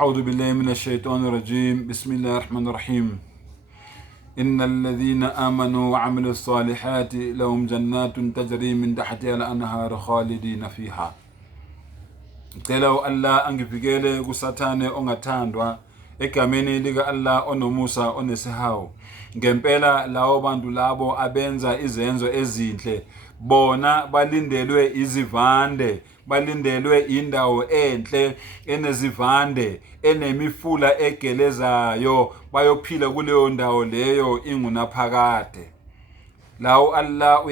أعوذ بالله من الشيطان الرجيم. بسم الله الرحمن الرحيم. إن الذين آمنوا وعملوا الصالحات لهم جنات تجري من تحتها الأنهار خالدين فيها. Ngicela Allah angivikele kusathane ongathandwa egameni lika Allah onomusa onesihawu. Ngempela lawo bantu labo abenza izenzo ezinhle bona balindelwe izivande, balindelwe indawo enhle enezivande enemifula egelezayo, bayophila kuleyo ndawo leyo ingunaphakade. Lawo Allah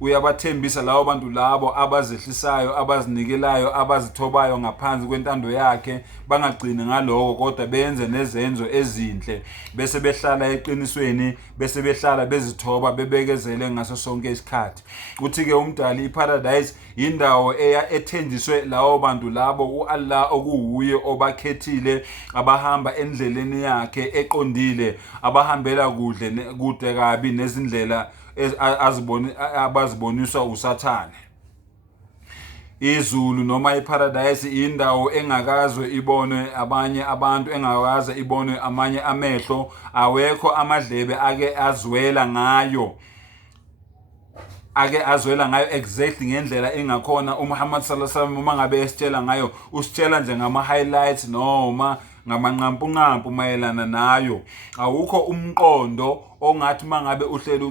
uyabathembisa lawo bantu labo abazehlisayo, abazinikelayo, abazithobayo ngaphansi kwentando yakhe, bangagcini ngaloko kodwa benze nezenzo ezinhle, bese behlala eqinisweni, bese behlala bezithoba, bebekezele ngaso sonke isikhathi. Uthi-ke umdali iparadise indawo ethenjiswe lawo bantu labo uAllah okuwuye obakhethile, abahamba endleleni yakhe eqondile, abahambela kude kabi nezindlela abaziboniswa usathane. Izulu noma iparadise indawo engakazwe ibonwe abanye abantu, engakaze ibonwe amanye amehlo, awekho amadlebe ake azwela ngayo exactly ngendlela engakhona uMuhammad sallallahu alaihi wasallam uma ngabe esitshela ngayo, usitshela nje ngama-highlights noma ngamanqampunqampu mayelana nayo. Awukho umqondo ongathi mangabe uhleli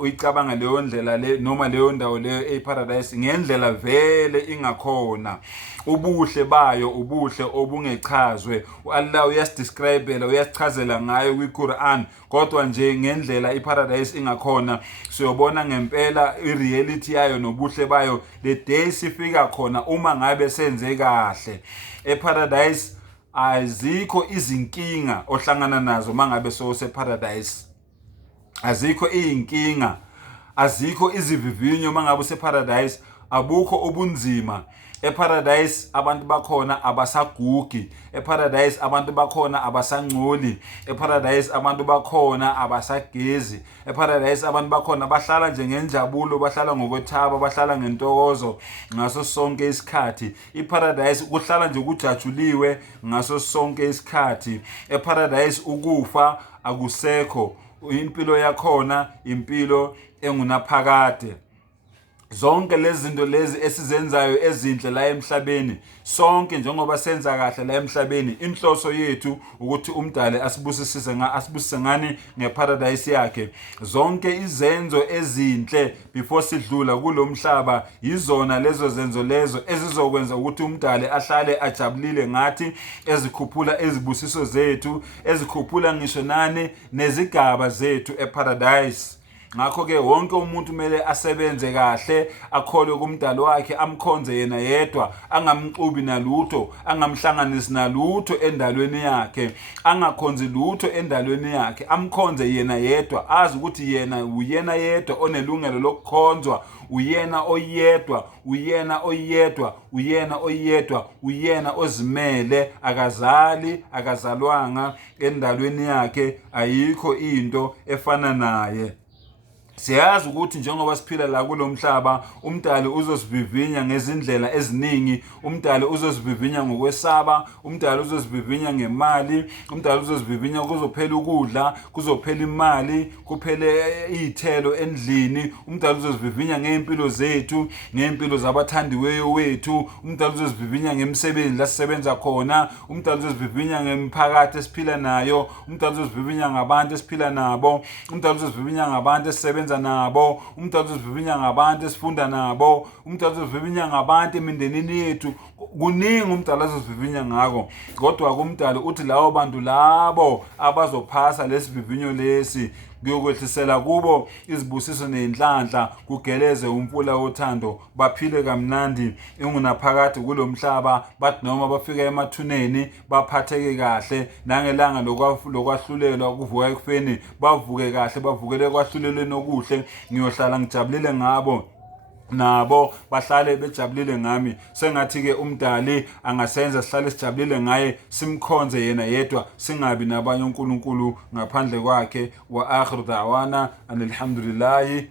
uyicabanga leyo ndlela le noma leyo ndawo leyo eparadise ngendlela vele ingakhona. Ubuhle bayo ubuhle obungechazwe. Allah uyasidescribela, uyasichazela ngayo kwiQuran, kodwa nje ngendlela iparadise ingakhona siyobona ngempela ireality yayo nobuhle bayo the day sifika khona uma ngabe senze kahle. Eparadise azikho izinkinga ohlangana nazo mangabe separadise. Azikho iy'nkinga, azikho izivivinyo mangabe useparadise, abukho ubunzima. Eparadise abantu bakhona abasagugi, eparadise abantu bakhona abasangcoli, eparadise abantu bakhona abasagezi, eparadise abantu bakhona bahlala nje ngenjabulo, bahlala ngokwethaba, bahlala ngentokozo ngaso sonke isikhathi. Iparadise kuhlala nje kujatshuliwe ngaso sonke isikhathi. Eparadise ukufa akusekho, impilo yakhona impilo engunaphakade. Zonke lezi zinto lezi esizenzayo ezinhle la emhlabeni, sonke njengoba senza kahle la emhlabeni, inhloso yethu ukuthi umdali asibusise ngani ngeparadise yakhe. Zonke izenzo ezinhle before sidlula kulomhlaba yizona lezo zenzo lezo ezizokwenza ukuthi umdali ahlale ajabulile ngathi, ezikhuphula ezibusiso zethu, ezikhuphula ngisho nani nezigaba zethu eparadise. Ngakho-ke wonke umuntu kumele asebenze kahle, akholwe kumdali wakhe, amkhonze yena yedwa, angamxubi nalutho, angamhlanganisi nalutho endalweni yakhe, angakhonzi lutho endalweni yakhe, amkhonze yena yedwa, azi ukuthi yena uyena yedwa onelungelo lokukhonzwa, uyena oyedwa, uyena oyedwa, uyena oyedwa, uyena ozimele, akazali, akazalwanga endalweni yakhe, ayikho into efana naye. Siyazi ukuthi njengoba siphila la kulomhlaba, umdali uzosivivinya ngezindlela eziningi. Umdali uzosivivinya ngokwesaba, umdali uzosivivinya ngemali, umdali uzosivivinya kuzophela ukudla, kuzophela imali, kuphele izithelo endlini. Umdali uzosivivinya ngempilo zethu, ngempilo zabathandiweyo wethu. Umdali uzosivivinya ngemisebenzi la sisebenza khona. Umdali uzosivivinya ngemiphakathi esiphila nayo. Umdali uzosivivinya ngabantu esiphila nabo. Umdali uzosivivinya ngabantu esisebenza nabo. Umdali uzivivinya ngabantu esifunda nabo. Umdali uzivivinya ngabantu emindenini yethu. Kuningi umdali azozivivinya ngako, kodwa kumdali uthi lawo bantu labo abazophasa lesivivinyo lesi kuyokwehlisela kubo izibusiso nenhlanhla, kugeleze umfula wothando, baphile kamnandi engunaphakade kulomhlaba, bathi noma bafika emathuneni baphatheke kahle, nangelanga lokwahlulelwa kuvuka ekufeni bavuke kahle, bavukele kwahlulelweni okuhle. Ngiyohlala ngijabulile ngabo, nabo bahlale bejabulile ngami. Sengathi-ke umdali angasenza sihlale sijabulile ngaye, simkhonze yena yedwa, singabi nabanye uNkulunkulu ngaphandle kwakhe. Wa akhiru da'wana alhamdulillahi.